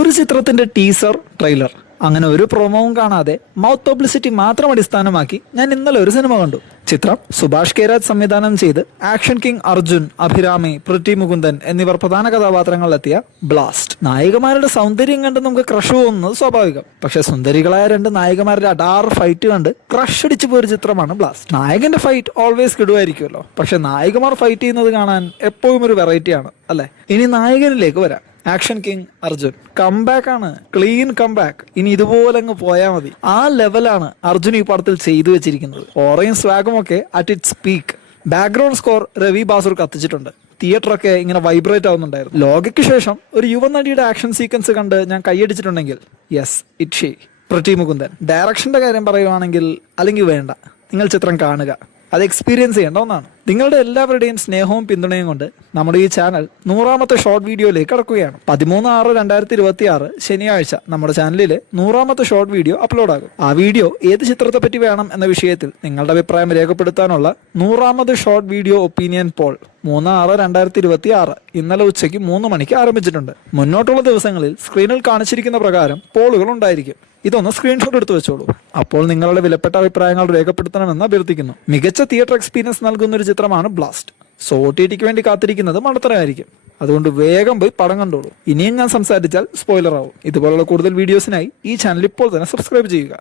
ഒരു ചിത്രത്തിന്റെ teaser, trailer അങ്ങനെ ഒരു പ്രൊമോവും കാണാതെ മൗത്ത് പബ്ലിസിറ്റി മാത്രം അടിസ്ഥാനമാക്കി ഞാൻ ഇന്നലെ ഒരു സിനിമ കണ്ടു. ചിത്രം സുഭാഷ് കേരാജ് സംവിധാനം ചെയ്ത് action king Arjun, Abhirami, pretty Mukundan എന്നിവർ പ്രധാന കഥാപാത്രങ്ങളിലെത്തിയ ബ്ലാസ്റ്റ്. നായികമാരുടെ സൗന്ദര്യം കണ്ട് നമുക്ക് ക്രഷ് പോകുന്നത് സ്വാഭാവികം. പക്ഷെ സുന്ദരികളായ രണ്ട് നായികമാരുടെ അടാർ ഫൈറ്റ് കണ്ട് ക്രഷ് അടിച്ചു പോയൊരു ചിത്രമാണ് ബ്ലാസ്റ്റ്. നായകന്റെ ഫൈറ്റ് ഓൾവേസ് കിടുവായിരിക്കുമല്ലോ, പക്ഷെ നായികമാർ ഫൈറ്റ് ചെയ്യുന്നത് കാണാൻ എപ്പോഴും ഒരു വെറൈറ്റിയാണ് അല്ലെ. ഇനി നായകനിലേക്ക് വരാം. ആക്ഷൻ കിങ് അർജുൻ കംബാക്ക് ആണ്, ക്ലീൻ കംബാക്ക്. ഇനി ഇതുപോലെ അങ്ങ് പോയാൽ മതി. ആ ലെവലാണ് അർജുൻ ഈ പടത്തിൽ ചെയ്തു വെച്ചിരിക്കുന്നത്. ഓറയും സ്വാഗും ഒക്കെ at its peak. Background score Ravi Basrur കത്തിച്ചിട്ടുണ്ട്. തിയേറ്ററൊക്കെ ഇങ്ങനെ വൈബ്രേറ്റ് ആവുന്നുണ്ടായിരുന്നു. ലോകയ്ക്ക് ശേഷം ഒരു യുവനടിയുടെ ആക്ഷൻ സീക്വൻസ് കണ്ട് ഞാൻ കൈയടിച്ചിട്ടുണ്ടെങ്കിൽ യെസ്, ഇറ്റ് ഷീ പ്രിറ്റി മുകുന്ദൻ. ഡയറക്ഷന്റെ കാര്യം പറയുവാണെങ്കിൽ അല്ലെങ്കിൽ വേണ്ട, നിങ്ങൾ ചിത്രം കാണുക, അത് എക്സ്പീരിയൻസ് ചെയ്യേണ്ട ഒന്നാണ്. നിങ്ങളുടെ എല്ലാവരുടെയും സ്നേഹവും പിന്തുണയും കൊണ്ട് നമ്മുടെ ഈ ചാനൽ 100ാമത്തെ ഷോർട്ട് വീഡിയോയിലേക്ക് കടക്കുകയാണ്. 13/6/2026 ശനിയാഴ്ച നമ്മുടെ ചാനലിൽ 100ാമത്തെ ഷോർട്ട് വീഡിയോ അപ്ലോഡ് ആകും. ആ വീഡിയോ ഏത് ചിത്രത്തെ പറ്റി വേണം എന്ന വിഷയത്തിൽ നിങ്ങളുടെ അഭിപ്രായം രേഖപ്പെടുത്താനുള്ള 100ാമത് ഷോർട്ട് വീഡിയോ ഒപ്പീനിയൻ പോൾ 3/6/2026 ഇന്നലെ ഉച്ചയ്ക്ക് 3 മണിക്ക് ആരംഭിച്ചിട്ടുണ്ട്. മുന്നോട്ടുള്ള ദിവസങ്ങളിൽ സ്ക്രീനിൽ കാണിച്ചിരിക്കുന്ന പ്രകാരം പോളുകൾ ഉണ്ടായിരിക്കും. ഇതൊന്ന് സ്ക്രീൻഷോട്ട് എടുത്തു വെച്ചോളൂ. അപ്പോൾ നിങ്ങളുടെ വിലപ്പെട്ട അഭിപ്രായങ്ങൾ രേഖപ്പെടുത്തണമെന്ന് അഭ്യർത്ഥിക്കുന്നു. മികച്ച തിയേറ്റർ എക്സ്പീരിയൻസ് നൽകുന്ന ഒരു ചിത്രമാണ് ബ്ലാസ്റ്റ്. സോ OTTക്ക് വേണ്ടി കാത്തിരിക്കുന്നത് മണ്ടത്തരമായിരിക്കും. അതുകൊണ്ട് വേഗം പോയി പടം കണ്ടോളൂ. ഇനിയും ഞാൻ സംസാരിച്ചാൽ സ്പോയിലർ ആവും. ഇതുപോലുള്ള കൂടുതൽ വീഡിയോസിനായി ഈ ചാനൽ ഇപ്പോൾ തന്നെ സബ്സ്ക്രൈബ് ചെയ്യുക.